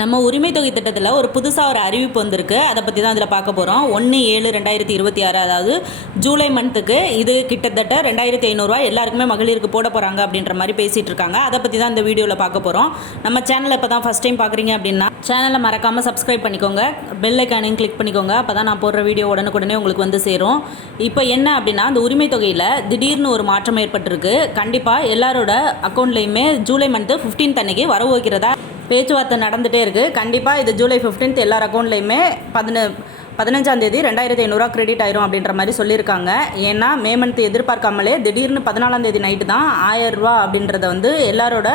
நம்ம உரிமை தொகை திட்டத்தில் ஒரு புதுசாக ஒரு அறிவிப்பு வந்திருக்கு. அதை பற்றி தான் இதில் பார்க்க போகிறோம். 1/7/2026, அதாவது ஜூலை மந்த்துக்கு இது கிட்டத்தட்ட 2500 எல்லாருக்குமே மகளிருக்கு போட போகிறாங்க அப்படின்ற மாதிரி பேசிகிட்டு இருக்காங்க. அதை பற்றி தான் இந்த வீடியோவில் பார்க்க போகிறோம். நம்ம சேனலை இப்போ தான் ஃபஸ்ட் டைம் பார்க்குறீங்க அப்படின்னா சேனலை மறக்காமல் சப்ஸ்கிரைப் பண்ணிக்கோங்க, பெல் ஐக்கானையும் கிளிக் பண்ணிக்கோங்க. அப்போ தான் நான் போடுற வீடியோ உடனுக்குடனே உங்களுக்கு வந்து சேரும். இப்போ என்ன அப்படின்னா, இந்த உரிமை தொகையில் திடீர்னு ஒரு மாற்றம் ஏற்பட்டிருக்கு. கண்டிப்பாக எல்லாரோட அக்கௌண்ட்லேயுமே ஜூலை மந்த்து 15 அன்னைக்கு வரவு வைக்கிறதா பேச்சுவார்த்தை நடந்துகிட்டே இருக்குது. கண்டிப்பாக இது ஜூலை 15 எல்லார் அக்கௌண்ட்லேயுமே 15ஆம் தேதி 2500 கிரெடிட் ஆயிரும் அப்படின்ற மாதிரி சொல்லியிருக்காங்க. ஏன்னா மே மந்த் எதிர்பார்க்காமலே திடீர்னு 14ஆம் தேதி நைட்டு தான் 1000 ரூபா அப்படின்றத வந்து எல்லாரோட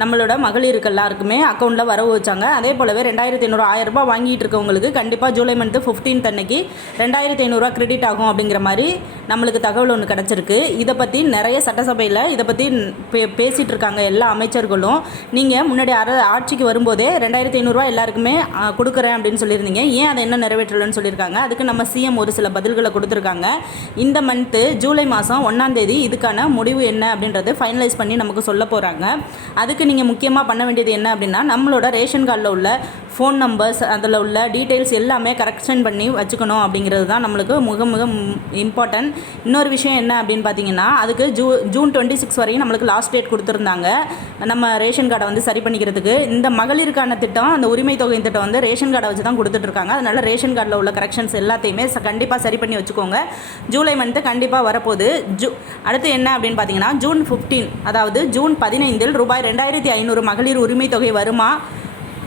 நம்மளோட மகளிருக்கு எல்லாருக்குமே அக்கௌண்ட்டில் வரவு வச்சாங்க. அதே போலவே 2500 1000 ரூபாய் வாங்கிட்டு இருக்கவங்களுக்கு கண்டிப்பாக ஜூலை மந்த்து 15 அன்னைக்கு 2500 கிரெடிட் ஆகும் அப்படிங்கிற மாதிரி நம்மளுக்கு தகவல் ஒன்று கிடச்சிருக்கு. இதை பற்றி நிறைய சட்டசபையில் இதை பற்றி பேசிகிட்டு இருக்காங்க எல்லா அமைச்சர்களும். நீங்கள் முன்னாடி ஆட்சிக்கு வரும்போதே 2500 எல்லாருக்குமே கொடுக்குறேன் அப்படின்னு சொல்லியிருந்தீங்க, ஏன் அதை என்ன நிறைவேற்றலன்னு சொல்லியிருக்காங்க. அதுக்கு நம்ம சிஎம் ஒரு சில பதில்களை கொடுத்துருக்காங்க. இந்த மந்த்து ஜூலை மாதம் 1ஆம் தேதி இதுக்கான முடிவு என்ன அப்படின்றது ஃபைனலைஸ் பண்ணி நமக்கு சொல்ல போகிறாங்க. அதுக்கு நீங்கள் முக்கியமாக பண்ண வேண்டியது என்ன அப்படின்னா, நம்மளோட ரேஷன் கார்டில் உள்ள ஃபோன் நம்பர்ஸ், அதில் உள்ள டீட்டெயில்ஸ் எல்லாமே கரெக்ஷன் பண்ணி வச்சுக்கணும் அப்படிங்கிறது தான் நம்மளுக்கு மிக இம்பார்ட்டன்ட். இன்னொரு விஷயம் என்ன அப்படின்னு பார்த்தீங்கன்னா, அதுக்கு ஜூன் 26 வரையும் நம்மளுக்கு லாஸ்ட் டேட் கொடுத்துருந்தாங்க நம்ம ரேஷன் கார்டை வந்து சரி பண்ணிக்கிறதுக்கு. இந்த மகளிருக்கான திட்டம், அந்த உரிமை தொகை திட்டம் வந்து ரேஷன் கார்டை வச்சு தான் கொடுத்துட்ருக்காங்க. அதனால் ரேஷன் கார்டில் உள்ள கரெக்ஷன்ஸ் எல்லாத்தையுமே கண்டிப்பாக சரி பண்ணி வச்சுக்கோங்க. ஜூலை மந்த்து கண்டிப்பாக வரப்போகுது. அடுத்து என்ன அப்படின்னு பார்த்தீங்கன்னா, ஜூன் 15, அதாவது ஜூன் 15 ரூபாய் 2500 மகளிர் உரிமை தொகை வருமா?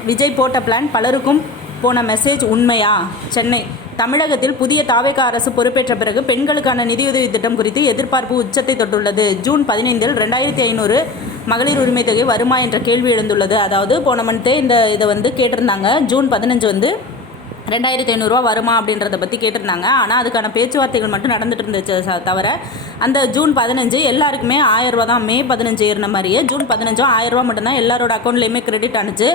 விஜய் போட்ட பிளான் பலருக்கும் போன மெசேஜ் உண்மையா? சென்னை தமிழகத்தில் புதிய தாவேகா அரசு பொறுப்பேற்ற பிறகு பெண்களுக்கான நிதியுதவி திட்டம் குறித்து எதிர்பார்ப்பு உச்சத்தை தொட்டுள்ளது. ஜூன் 15 2500 மகளிர் உரிமை தொகை வருமா என்ற கேள்வி எழுந்துள்ளது. அதாவது போன மந்த்தே இதை வந்து கேட்டிருந்தாங்க. ஜூன் 15 வந்து 2500 வருமா அப்படின்றத பற்றி கேட்டிருந்தாங்க. ஆனால் அதுக்கான பேச்சுவார்த்தைகள் மட்டும் நடந்துட்டு இருந்துச்சு தவிர, அந்த ஜூன் 15 எல்லாருக்குமே 1000 ரூபா தான். மே 15 ஏறின மாதிரியே ஜூன் 15 1000 ரூபா மட்டும்தான் எல்லாரோட அக்கௌண்ட்லேயுமே கிரெடிட் ஆனிச்சு.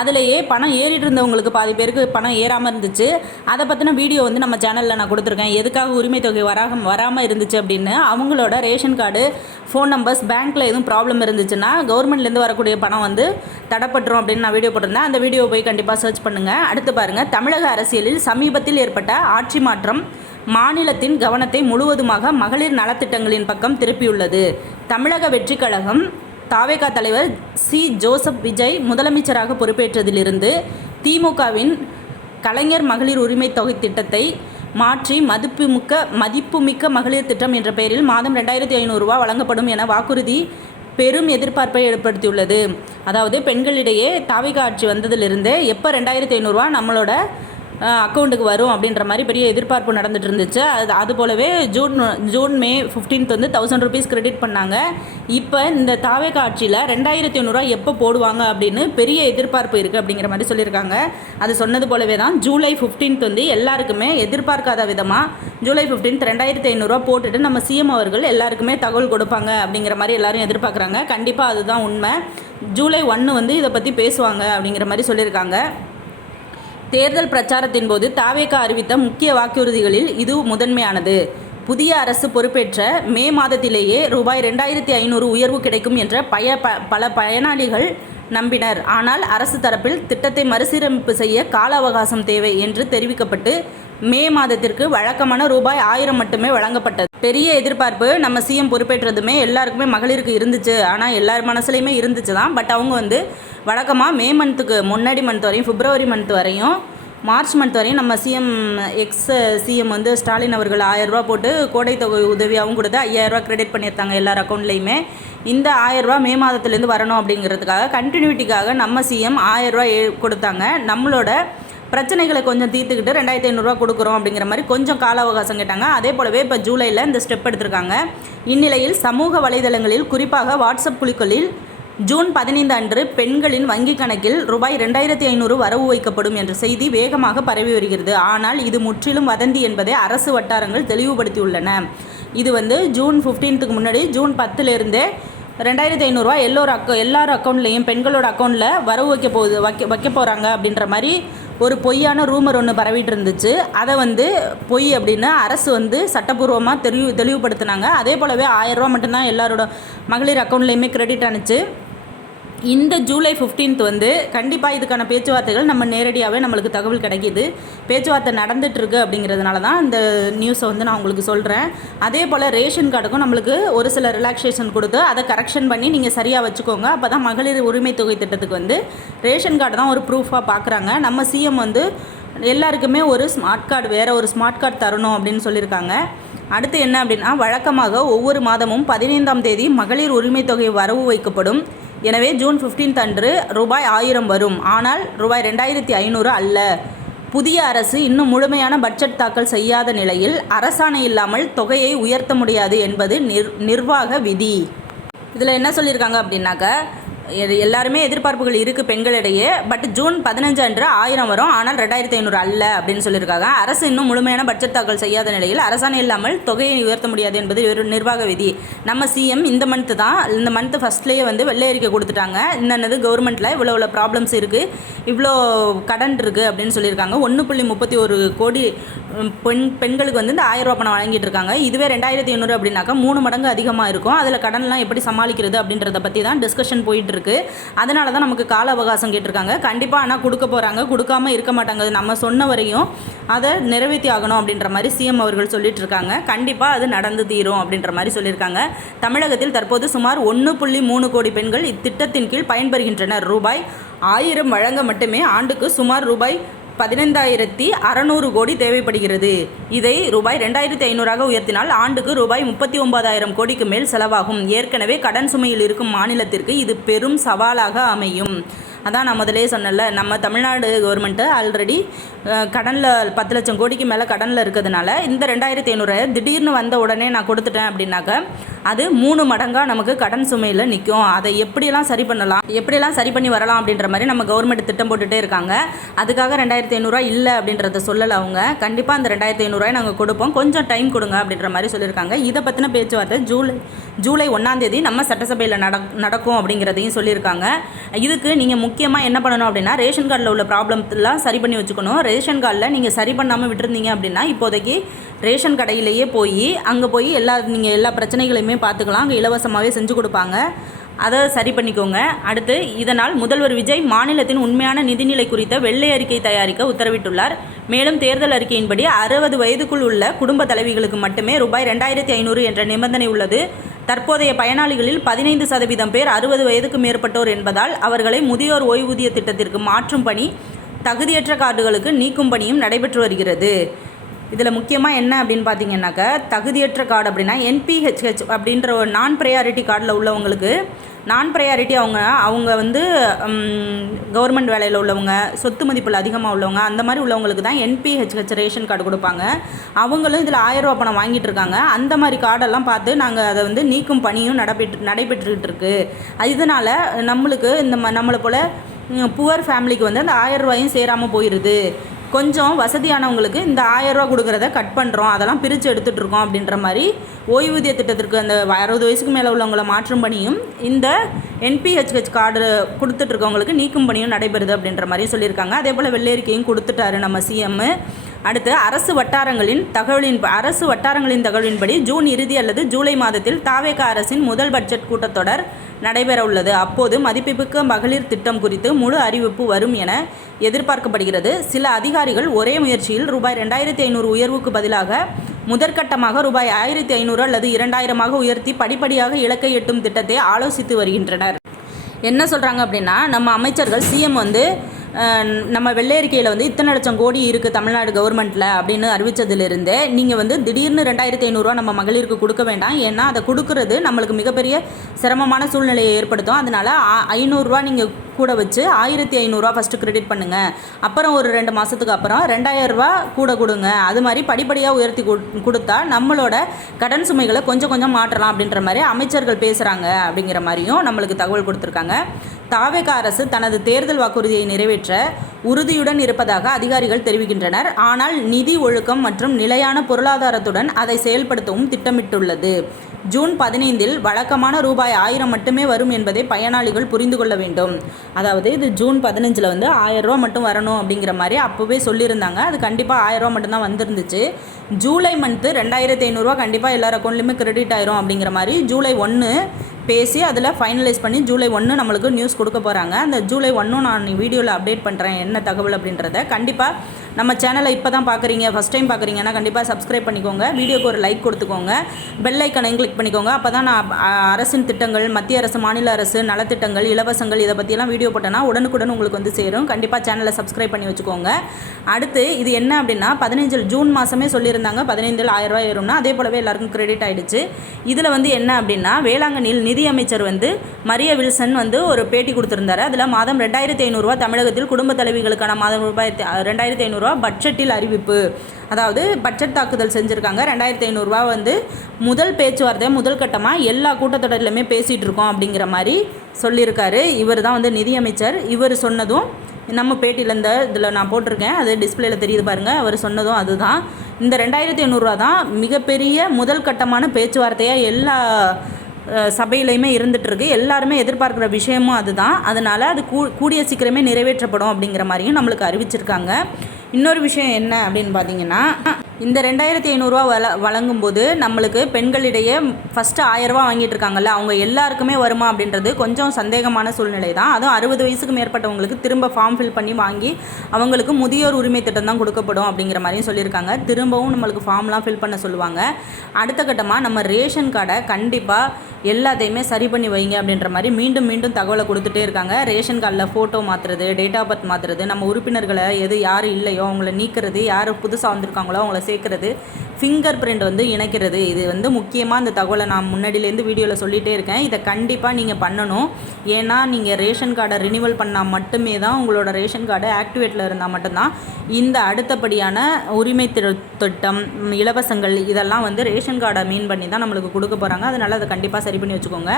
அதிலேயே பணம் ஏறிட்டு இருந்தவங்களுக்கு பாதி பேருக்கு பணம் ஏறாமல் இருந்துச்சு. அதை பற்றின வீடியோ வந்து நம்ம சேனலில் நான் கொடுத்துருக்கேன். எதுக்காக உரிமை தொகை வராமல் இருந்துச்சு அப்படின்னு. அவங்களோட ரேஷன் கார்டு, ஃபோன் நம்பர்ஸ், பேங்க்கில் எதுவும் ப்ராப்ளம் இருந்துச்சுன்னா கவர்மெண்ட்லேருந்து வரக்கூடிய பணம் வந்து தடைப்பட்டுரும் அப்படின்னு நான் வீடியோ போட்டிருந்தேன். அந்த வீடியோ போய் கண்டிப்பாக சர்ச் பண்ணுங்கள். அடுத்து பாருங்கள், தமிழக அரசியலில் சமீபத்தில் ஏற்பட்ட ஆட்சி மாற்றம் மாநிலத்தின் கவனத்தை முழுவதுமாக மகளிர் நலத்திட்டங்களின் பக்கம் திருப்பியுள்ளது. தமிழக வெற்றி கழகம் தாவேகா தலைவர் சி. ஜோசப் விஜய் முதலமைச்சராக பொறுப்பேற்றதிலிருந்து திமுகவின் கலைஞர் மகளிர் உரிமை தொகை திட்டத்தை மாற்றி மதிப்புமிக்க மகளிர் திட்டம் என்ற பெயரில் மாதம் 2500 ரூபா வழங்கப்படும் என வாக்குறுதி பெரும் எதிர்பார்ப்பை ஏற்படுத்தியுள்ளது. அதாவது பெண்களிடையே தாவேகா ஆட்சி வந்ததிலிருந்து எப்போ 2500 ரூபா நம்மளோட அக்கௌண்ட்டுக்கு வரும் அப்படின்ற மாதிரி பெரிய எதிர்பார்ப்பு நடந்துட்டு இருந்துச்சு. அது போலவே ஜூன் மே 15 வந்து 1000 ருபீஸ் கிரெடிட் பண்ணாங்க. இப்போ இந்த தாவேகா ஆட்சியில் 2500 எப்போ போடுவாங்க அப்படின்னு பெரிய எதிர்பார்ப்பு இருக்குது அப்படிங்கிற மாதிரி சொல்லியிருக்காங்க. அது சொன்னது போலவே தான் ஜூலை 15 வந்து எல்லாருக்குமே எதிர்பார்க்காத விதமாக ஜூலை 15 2500 போட்டுட்டு நம்ம சிஎம் அவர்கள் எல்லாருக்குமே தகவல் கொடுப்பாங்க அப்படிங்கிற மாதிரி எல்லாரும் எதிர்பார்க்குறாங்க. கண்டிப்பாக அதுதான் உண்மை. ஜூலை 1 வந்து இதை பற்றி பேசுவாங்க அப்படிங்கிற மாதிரி சொல்லியிருக்காங்க. தேர்தல் பிரச்சாரத்தின் போது தாவேகா அறிவித்த முக்கிய வாக்குறுதிகளில் இது முதன்மையானது. புதிய அரசு பொறுப்பேற்ற மே மாதத்திலேயே ரூபாய் 2500 உயர்வு கிடைக்கும் என்ற பல பயனாளிகள் நம்பினர். ஆனால் அரசு தரப்பில் திட்டத்தை மறுசீரமைப்பு செய்ய கால அவகாசம் தேவை என்று தெரிவிக்கப்பட்டு மே மாதத்திற்கு வழக்கமான ரூபாய் 1000 மட்டுமே வழங்கப்பட்டது. பெரிய எதிர்பார்ப்பு நம்ம சிஎம் பொறுப்பேற்றதுமே எல்லாருக்குமே மகளிருக்கு இருந்துச்சு. ஆனால் எல்லார் மனசுலையுமே இருந்துச்சு தான். பட் அவங்க வந்து வழக்கமாக மே மந்த்துக்கு முன்னாடி மந்த் வரையும், பிப்ரவரி மந்த் வரையும், மார்ச் மந்த் வரையும் நம்ம சிஎம் வந்து ஸ்டாலின் அவர்கள் 1000 ரூபா போட்டு கோடை தொகை உதவியாகவும் கொடுத்து 5000 ரூபா கிரெடிட் பண்ணியிருந்தாங்க எல்லார் அக்கௌண்ட்லேயுமே. இந்த 1000 ரூபா மே மாதத்துலேருந்து வரணும் அப்படிங்கிறதுக்காக கண்டினியூட்டிக்காக நம்ம சிஎம் 1000 ரூபா கொடுத்தாங்க. நம்மளோட பிரச்சனைகளை கொஞ்சம் தீர்த்துக்கிட்டு 2500 ரூபா கொடுக்குறோம் அப்படிங்கிற மாதிரி கொஞ்சம் கால அவகாசம் கேட்டாங்க. அதே போலவே இப்போ ஜூலையில் இந்த ஸ்டெப் எடுத்திருக்காங்க. இந்நிலையில் சமூக வலைதளங்களில், குறிப்பாக வாட்ஸ்அப் குழுக்களில் ஜூன் 15 அன்று பெண்களின் வங்கி கணக்கில் ரூபாய் 2500 வரவு வைக்கப்படும் என்ற செய்தி வேகமாக பரவி வருகிறது. ஆனால் இது முற்றிலும் வதந்தி என்பதை அரசு வட்டாரங்கள் தெளிவுபடுத்தியுள்ளன. இது வந்து ஜூன் 15க்கு முன்னாடி ஜூன் 10லேருந்தே 2500 ரூபா எல்லார் அக்கௌண்ட்லேயும் பெண்களோட அக்கௌண்ட்டில் வரவு வைக்க போகிறாங்க அப்படின்ற மாதிரி ஒரு பொய்யான ரூமர் ஒன்று பரவிட்டு இருந்துச்சு. அதை வந்து பொய் அப்படின்னு அரசு வந்து சட்டப்பூர்வமாக தெளிவுபடுத்தினாங்க. அதே போலவே 1000 ரூபா மட்டும்தான் எல்லாரோட மகளிர் அக்கௌண்ட்லேயுமே கிரெடிட் ஆனிச்சு. இந்த ஜூலை 15th வந்து கண்டிப்பாக இதுக்கான பேச்சுவார்த்தைகள் நம்ம நேரடியாகவே நம்மளுக்கு தகவல் கிடைக்கிது. பேச்சுவார்த்தை நடந்துகிட்ருக்கு அப்படிங்கிறதுனால தான் இந்த நியூஸை வந்து நான் உங்களுக்கு சொல்கிறேன். அதே போல் ரேஷன் கார்டுக்கும் நம்மளுக்கு ஒரு சில ரிலாக்ஸேஷன் கொடுத்து அதை கரெக்ஷன் பண்ணி நீங்கள் சரியாக வச்சுக்கோங்க. அப்போ தான் மகளிர் உரிமை தொகை திட்டத்துக்கு வந்து ரேஷன் கார்டு தான் ஒரு ப்ரூஃபாக பார்க்குறாங்க. நம்ம சிஎம் வந்து எல்லாருக்குமே ஒரு ஸ்மார்ட் கார்டு, வேறு ஒரு ஸ்மார்ட் கார்டு தரணும் அப்படின்னு சொல்லியிருக்காங்க. அடுத்து என்ன அப்படின்னா, வழக்கமாக ஒவ்வொரு மாதமும் 15ஆம் தேதி மகளிர் உரிமை தொகை வரவு வைக்கப்படும். எனவே ஜூன் 15 அன்று ரூபாய் 1000 வரும். ஆனால் ரூபாய் 2500 அல்ல. புதிய அரசு இன்னும் முழுமையான பட்ஜெட் தாக்கல் செய்யாத நிலையில் அரசாணை இல்லாமல் தொகையை உயர்த்த முடியாது என்பது நிர்வாக விதி. இதில் என்ன சொல்லியிருக்காங்க அப்படின்னாக்க, எல்லாருமே எதிர்பார்ப்புகள் இருக்குது பெண்களிடையே. பட் ஜூன் 15 அன்று 1000 வரும், ஆனால் 2500 அல்ல அப்படின்னு சொல்லியிருக்காங்க. அரசு இன்னும் முழுமையான பட்ஜெட் தாக்கல் செய்யாத நிலையில் அரசாணை இல்லாமல் தொகையை உயர்த்த முடியாது என்பது ஒரு நிர்வாக விதி. நம்ம சிஎம் இந்த மந்த்து ஃபஸ்ட்லேயே வந்து வெள்ளை அறிக்கை கொடுத்துட்டாங்க. இன்னது கவர்மெண்ட்டில் இவ்வளோ ப்ராப்ளம்ஸ் இருக்குது, இவ்வளோ கடன் இருக்குது அப்படின்னு சொல்லியிருக்காங்க. 1.31 கோடி பெண்களுக்கு வந்து இந்த 1000 ரூபா பணம் வழங்கிட்டு இருக்காங்க. இதுவே 2500 அப்படின்னாக்கா 3 மடங்கு அதிகமாக இருக்கும். அதில் கடன்லாம் எப்படி சமாளிக்கிறது அப்படின்றத பற்றி தான் டிஸ்கஷன் போயிட்டு இருக்கு. அதனால தான் நமக்கு கால அவகாசம் கேட்டிருக்காங்க. கண்டிப்பாக ஆனால் கொடுக்க போகிறாங்க, கொடுக்காம இருக்க மாட்டாங்க. நம்ம சொன்ன வரையும் அதை நிறைவேற்றி ஆகணும் அப்படின்ற மாதிரி சிஎம் அவர்கள் சொல்லிட்டு இருக்காங்க. கண்டிப்பாக அது நடந்து தீரும் அப்படின்ற மாதிரி சொல்லியிருக்காங்க. தமிழகத்தில் தற்போது சுமார் 1.3 கோடி பெண்கள் இத்திட்டத்தின் கீழ் பயன்பெறுகின்றனர். ரூபாய் 1000 வழங்க மட்டுமே ஆண்டுக்கு சுமார் ரூபாய் 15,600 கோடி தேவைப்படுகிறது. இதை ரூபாய் 2500 உயர்த்தினால் ஆண்டுக்கு ரூபாய் 39,000 கோடிக்கு மேல் செலவாகும். ஏற்கனவே கடன் சுமையில் இருக்கும் மாநிலத்திற்கு இது பெரும் சவாலாக அமையும். அதான் நான் முதலே சொன்னல, நம்ம தமிழ்நாடு கவர்மெண்ட்டு ஆல்ரெடி கடனில் 10 லட்சம் கோடிக்கு மேலே கடனில் இருக்கிறதுனால இந்த 2500 திடீர்னு வந்த உடனே நான் கொடுத்துட்டேன் அப்படின்னாக்க அது 3 மடங்காக நமக்கு கடன் சுமையில் நிற்கும். அதை எப்படியெல்லாம் சரி பண்ணி வரலாம் அப்படின்ற மாதிரி நம்ம கவர்மெண்ட் திட்டம் போட்டுகிட்டே இருக்காங்க. அதுக்காக 2500 இல்லை அப்படின்றத சொல்லலை அவங்க. கண்டிப்பாக அந்த 2500 நாங்கள் கொடுப்போம், கொஞ்சம் டைம் கொடுங்க அப்படின்ற மாதிரி சொல்லியிருக்காங்க. இதை பற்றின பேச்சுவார்த்தை ஜூலை 1ஆம் தேதி நம்ம சட்டசபையில் நடக்கும் அப்படிங்கிறதையும் சொல்லியிருக்காங்க. இதுக்கு நீங்கள் முக்கியமாக என்ன பண்ணணும் அப்படின்னா, ரேஷன் கார்டில் உள்ள ப்ராப்ளம்லாம் சரி பண்ணி வச்சுக்கணும். ரேஷன் கார்டில் நீங்கள் சரி பண்ணாமல் விட்டுருந்தீங்க அப்படின்னா இப்போதைக்கு ரேஷன் கடையிலேயே அங்கே போய் நீங்கள் எல்லா பிரச்சனைகளையுமே பார்த்துக்கலாம். அங்கே இலவசமாகவே செஞ்சு கொடுப்பாங்க. அதை சரி பண்ணிக்கோங்க. அடுத்து, இதனால் முதல்வர் விஜய் மாநிலத்தின் உண்மையான நிதிநிலை குறித்த வெள்ளை அறிக்கை தயாரிக்க உத்தரவிட்டுள்ளார். மேலும் தேர்தல் அறிக்கையின்படி 60 வயதுக்குள் உள்ள குடும்ப தலைவிகளுக்கு மட்டுமே ரூபாய் 2500 என்ற நிபந்தனை உள்ளது. தற்போதைய பயனாளிகளில் 15% பேர் 60 வயதுக்கு மேற்பட்டோர் என்பதால் அவர்களை முதியோர் ஓய்வூதிய திட்டத்திற்கு மாற்றும் பணி, தகுதியற்ற கார்டுகளுக்கு நீக்கும் பணியும் நடைபெற்று வருகிறது. இதில் முக்கியமாக என்ன அப்படின்னு பார்த்தீங்கன்னாக்கா, தகுதியற்ற கார்டு அப்படின்னா NPHH அப்படின்ற ஒரு நான் ப்ரையாரிட்டி கார்டில் உள்ளவங்களுக்கு, நான் ப்ரையாரிட்டி அவங்க வந்து கவர்மெண்ட் வேலையில் உள்ளவங்க, சொத்து மதிப்பில் அதிகமாக உள்ளவங்க, அந்த மாதிரி உள்ளவங்களுக்கு தான் NPHH ரேஷன் கார்டு கொடுப்பாங்க. அவங்களும் இதில் 1000 ரூபா பணம் வாங்கிட்டு இருக்காங்க. அந்த மாதிரி கார்டெல்லாம் பார்த்து நாங்கள் அதை வந்து நீக்கும் பணியும் நடைபெற்றுக்கிட்டு இருக்கு. இதனால் நம்மளுக்கு நம்மளை போல் புவர் ஃபேமிலிக்கு வந்து அந்த 1000 ரூபாயும் சேராமல் போயிடுது. கொஞ்சம் வசதியானவங்களுக்கு இந்த 1000 ரூபா கொடுக்குறத கட் பண்ணுறோம், அதெல்லாம் பிரித்து எடுத்துகிட்டு இருக்கோம் அப்படின்ற மாதிரி ஓய்வூதிய திட்டத்திற்கு அந்த 60 வயசுக்கு மேலே உள்ளவங்களை மாற்றும் பணியும், இந்த NPHH கார்டு கொடுத்துட்ருக்கவங்களுக்கு நீக்கும் பணியும் நடைபெறுது அப்படின்ற மாதிரியும் சொல்லியிருக்காங்க. அதே போல் வெள்ளரிக்கையும் கொடுத்துட்டாரு நம்ம சிஎம். அடுத்து, அரசு வட்டாரங்களின் தகவலின்படி ஜூன் இறுதி அல்லது ஜூலை மாதத்தில் தாவேகா அரசின் முதல் பட்ஜெட் கூட்டத்தொடர் நடைபெற உள்ளது. அப்போது மதிப்புமிக்க மகளிர் திட்டம் குறித்து முழு அறிவிப்பு வரும் என எதிர்பார்க்கப்படுகிறது. சில அதிகாரிகள் ஒரே முயற்சியில் ரூபாய் 2500 உயர்வுக்கு பதிலாக முதற்கட்டமாக ரூபாய் 1500 அல்லது 2000 உயர்த்தி படிப்படியாக இலக்கை எட்டும் திட்டத்தை ஆலோசித்து வருகின்றனர். என்ன சொல்கிறாங்க அப்படின்னா, நம்ம அமைச்சர்கள் சிஎம் வந்து நம்ம வெள்ளை அறிக்கையில் வந்து இத்தனை லட்சம் கோடி இருக்குது தமிழ்நாடு கவர்மெண்ட்டில் அப்படின்னு அறிவித்ததிலிருந்தே நீங்கள் வந்து திடீர்னு 2500 நம்ம மகளிருக்கு கொடுக்க வேண்டாம். ஏன்னா அதை கொடுக்கறது நம்மளுக்கு மிகப்பெரிய சிரமமான சூழ்நிலையை ஏற்படுத்தும். அதனால் 500 நீங்கள் கூட வச்சு 1500 ஃபஸ்ட்டு கிரெடிட் பண்ணுங்கள். அப்புறம் ஒரு 2 மாதத்துக்கு அப்புறம் 2000 கூட கொடுங்க. அது மாதிரி படிப்படியாக உயர்த்தி கொடுத்தா நம்மளோட கடன் சுமைகளை கொஞ்சம் கொஞ்சம் மாற்றலாம் அப்படின்ற மாதிரி அமைச்சர்கள் பேசுகிறாங்க அப்படிங்கிற மாதிரியும் நம்மளுக்கு தகவல் கொடுத்துருக்காங்க. தாவேகா அரசு தனது தேர்தல் வாக்குறுதியை நிறைவேற்ற உறுதியுடன் இருப்பதாக அதிகாரிகள் தெரிவிக்கின்றனர். ஆனால் நிதி ஒழுக்கம் மற்றும் நிலையான பொருளாதாரத்துடன் அதை செயல்படுத்தவும் திட்டமிட்டுள்ளது. ஜூன் 15 வழக்கமான ரூபாய் 1000 மட்டுமே வரும் என்பதை பயனாளிகள் புரிந்து கொள்ள வேண்டும். அதாவது இது ஜூன் 15 வந்து 1000 ரூபா மட்டும் வரணும் அப்படிங்கிற மாதிரி அப்போவே சொல்லியிருந்தாங்க. அது கண்டிப்பாக 1000 ரூபா மட்டும்தான் வந்திருந்துச்சு. ஜூலை மந்த்து 2500 கண்டிப்பாக எல்லார் அக்கௌண்ட்லேயுமே கிரெடிட் ஆயிரும் அப்படிங்கிற மாதிரி ஜூலை 1 பேசி அதில் ஃபைனலைஸ் பண்ணி ஜூலை 1 நம்மளுக்கு நியூஸ் கொடுக்க போகிறாங்க. அந்த ஜூலை 1 நான் வீடியோவில் அப்டேட் பண்ணுறேன் என்ன தகவல் அப்படின்றத. கண்டிப்பாக நம்ம சேனலை இப்போ தான் பார்க்குறீங்க, ஃபஸ்ட் டைம் பார்க்குறீங்கன்னா கண்டிப்பாக சப்ஸ்கிரைப் பண்ணிக்கோங்க, வீடியோக்கு ஒரு லைக் கொடுத்துக்கோங்க, பெல் ஐக்கனையும் கிளிக் பண்ணிக்கோங்க. அப்போ தான் நான் அரசின் திட்டங்கள், மத்திய அரசு மாநில அரசு நலத்திட்டங்கள் இலவசங்கள் இதை பற்றியெல்லாம் வீடியோ போட்டேன்னா உடனுக்குடன் உங்களுக்கு வந்து சேரும். கண்டிப்பாக சேனலை சப்ஸ்கிரைப் பண்ணி வச்சுக்கோங்க. அடுத்து இது என்ன அப்படின்னா 15 ஜூன் மாதமே சொல்லியிருந்தாங்க 15 1000 ரூபாய் ஏறும்னா, அதே போலவே எல்லாருக்கும் கிரெடிட் ஆகிடுச்சு. இதில் வந்து என்ன அப்படின்னா வேளாங்கண்ணியில் நிதி அமைச்சர் வந்து மரிய வில்சன் வந்து ஒரு பேட்டி கொடுத்துருந்தாரு. அதில் மாதம் 2500 ரூபா தமிழகத்தில் குடும்ப தலைவிகளுக்கான மாதம் ரூபாய் 2500 ரூபா பட்ஜெட்டில் அறிவிப்பு, அதாவது பட்ஜெட் தாக்குதல் செஞ்சுருக்காங்க. 2500 ரூபா வந்து முதல் பேச்சுவார்த்தை முதல் கட்டமாக எல்லா கூட்டத்தொடரிலுமே பேசிகிட்டு இருக்கோம் அப்படிங்கிற மாதிரி சொல்லியிருக்காரு. இவர் தான் வந்து நிதியமைச்சர். இவர் சொன்னதும் நம்ம பேட்டியில் இதில் நான் போட்டிருக்கேன், அது டிஸ்பிளேயில் தெரியுது பாருங்கள். அவர் சொன்னதும் அதுதான். இந்த 2500 ரூபா தான் மிகப்பெரிய முதல் கட்டமான பேச்சுவார்த்தையாக எல்லா சபையிலையுமே இருந்துகிட்ருக்கு. எல்லாருமே எதிர்பார்க்குற விஷயமும் அதுதான். அதனால் அது கூடிய சீக்கிரமே நிறைவேற்றப்படும் அப்படிங்கிற மாதிரியும் நம்மளுக்கு அறிவிச்சிருக்காங்க. இன்னொரு விஷயம் என்ன அப்படின்னு பார்த்தீங்கன்னா, இந்த 2500 ரூபா வழங்கும்போது நம்மளுக்கு பெண்களிடையே ஃபஸ்ட்டு 1000 ரூபா வாங்கிட்டு இருக்காங்கல்ல, அவங்க எல்லாருக்குமே வருமா அப்படின்றது கொஞ்சம் சந்தேகமான சூழ்நிலை தான். அதுவும் 60 வயசுக்கு மேற்பட்டவங்களுக்கு திரும்ப ஃபார்ம் ஃபில் பண்ணி வாங்கி அவங்களுக்கு முதியோர் உரிமை திட்டம் தான் கொடுக்கப்படும் அப்படிங்கிற மாதிரியும் சொல்லியிருக்காங்க. திரும்பவும் நம்மளுக்கு ஃபார்ம்லாம் ஃபில் பண்ண சொல்லுவாங்க. அடுத்த கட்டமாக நம்ம ரேஷன் கார்டை கண்டிப்பாக எல்லாத்தையுமே சரி பண்ணி வைங்க அப்படின்ற மாதிரி மீண்டும் மீண்டும் தகவலை கொடுத்துட்டே இருக்காங்க. ரேஷன் கார்டில் ஃபோட்டோ மாற்றுறது, டேட் ஆஃப் பர்த் மாற்றுறது, நம்ம உறுப்பினர்களை யார் இல்லையோ அவங்கள நீக்கிறது, யார் புதுசாக வந்திருக்காங்களோ அவங்கள சேர்க்குறது, ஃபிங்கர் பிரிண்ட் வந்து இணைக்கிறது. இது வந்து முக்கியமாக இந்த தகவலை நான் முன்னாடியிலேருந்து வீடியோவில் சொல்லிகிட்டே இருக்கேன். இதை கண்டிப்பாக நீங்கள் பண்ணணும். ஏன்னா நீங்கள் ரேஷன் கார்டை ரினிவல் பண்ணால் மட்டுமே தான் உங்களோட ரேஷன் கார்டு ஆக்டிவேட்டில் இருந்தால் மட்டும்தான் இந்த அடுத்தபடியான உரிமை திட்டம் இலவசங்கள் இதெல்லாம் வந்து ரேஷன் கார்டை மீன் பண்ணி தான் நம்மளுக்கு கொடுக்க போகிறாங்க. அதனால் அதை கண்டிப்பாக சரி பண்ணி வச்சுக்கோங்க.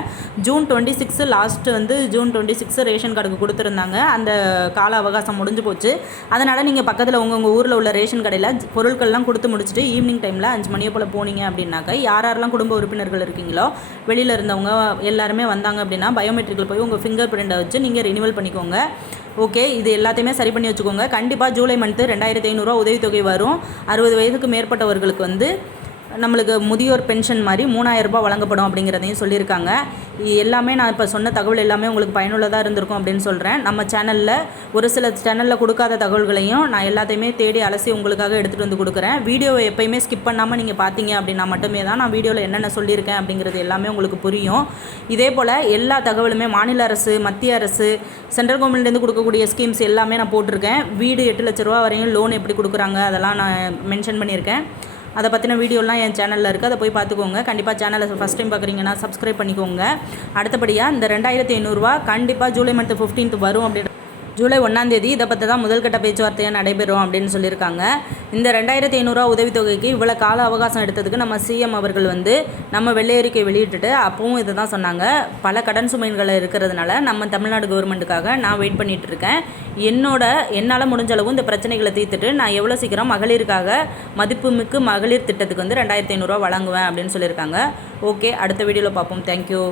ஜூன் 26 லாஸ்ட்டு வந்து ஜூன் 26 ரேஷன் கார்டுக்கு கொடுத்துருந்தாங்க. அந்த கால அவகாசம் முடிஞ்சு போச்சு. அதனால் நீங்கள் பக்கத்தில் உங்கள் ஊரில் உள்ள ரேஷன் கடையில் பொருட்கள்லாம் கொடுத்து முடிச்சுட்டு ஈவினிங் டைமில் 5 மணியை போல் போனீங்க அப்படின்னாக்கா யாரெல்லாம் குடும்ப உறுப்பினர்கள் இருக்கீங்களோ வெளியில் இருந்தவங்க எல்லாருமே வந்தாங்க அப்படின்னா பயோமெட்ரிக்கில் போய் உங்கள் ஃபிங்கர் பிரிண்டை வச்சு நீங்கள் ரினிவல் பண்ணிக்கோங்க. ஓகே, இது எல்லாத்தையுமே சரி பண்ணி வச்சுக்கோங்க. கண்டிப்பாக ஜூலை மந்த்து 2500 ரூபா உதவித்தொகை வரும். 60 வயதுக்கு மேற்பட்டவர்களுக்கு வந்து நம்மளுக்கு முதியோர் பென்ஷன் மாதிரி 3000 ரூபாய் வழங்கப்படும் அப்படிங்கிறதையும் சொல்லியிருக்காங்க. எல்லாமே நான் இப்போ சொன்ன தகவல் எல்லாமே உங்களுக்கு பயனுள்ளதாக இருந்திருக்கும் அப்படின்னு சொல்கிறேன். நம்ம சேனலில் ஒரு சில சேனலில் கொடுக்காத தகவல்களையும் நான் எல்லாத்தையுமே தேடி அலசி உங்களுக்காக எடுத்துகிட்டு வந்து கொடுக்குறேன். வீடியோவை எப்போயுமே ஸ்கிப் பண்ணாமல் நீங்கள் பார்த்தீங்க அப்படின்னா மட்டுமே தான் நான் வீடியோவில் என்னென்ன சொல்லியிருக்கேன் அப்படிங்கிறது எல்லாமே உங்களுக்கு புரியும். இதே போல் எல்லா தகவலுமே மாநில அரசு, மத்திய அரசு, சென்ட்ரல் கவர்மெண்ட்லேருந்து கொடுக்கக்கூடிய ஸ்கீம்ஸ் எல்லாமே நான் போட்டிருக்கேன். வீடு 8 லட்ச ரூபா வரையும் லோன் எப்படி கொடுக்குறாங்க அதெல்லாம் நான் மென்ஷன் பண்ணியிருக்கேன். அதை பற்றின வீடியோலாம் என் சேனலில் இருக்குது, அதை போய் பார்த்துக்கோங்க. கண்டிப்பாக சேனலை ஃபஸ்ட் டைம் பார்க்குறீங்கன்னா சப்ஸ்கிரைப் பண்ணிக்கோங்க. அடுத்தபடியாக இந்த 2500 ரூபா கண்டிப்பாக ஜூலை மந்த் 15th வரும் அப்படின்னு ஜூலை 1ஆம் தேதி இதை பற்றி தான் முதல்கட்ட பேச்சுவார்த்தையாக நடைபெறும் அப்படின்னு சொல்லியிருக்காங்க. இந்த 2500 ரூபா உதவித்தொகைக்கு இவ்வளோ கால அவகாசம் எடுத்ததுக்கு நம்ம சிஎம் அவர்கள் வந்து நம்ம வெள்ளை அறிக்கை வெளியிட்டுட்டு அப்பவும் இதை தான் சொன்னாங்க. பல கடன் சுமைகள் இருக்கிறதுனால நம்ம தமிழ்நாடு கவர்மெண்ட்டுக்காக நான் வெயிட் பண்ணிகிட்டு இருக்கேன். என்னால் முடிஞ்ச அளவு இந்த பிரச்சனைகளை தீர்த்துட்டு நான் எவ்வளோ சீக்கிரம் மகளிருக்காக மதிப்புமிக்கு மகளிர் திட்டத்துக்கு வந்து 2500 ரூபா வழங்குவேன் அப்படின்னு சொல்லியிருக்காங்க. ஓகே, அடுத்த வீடியோவில் பார்ப்போம். தேங்க்யூ.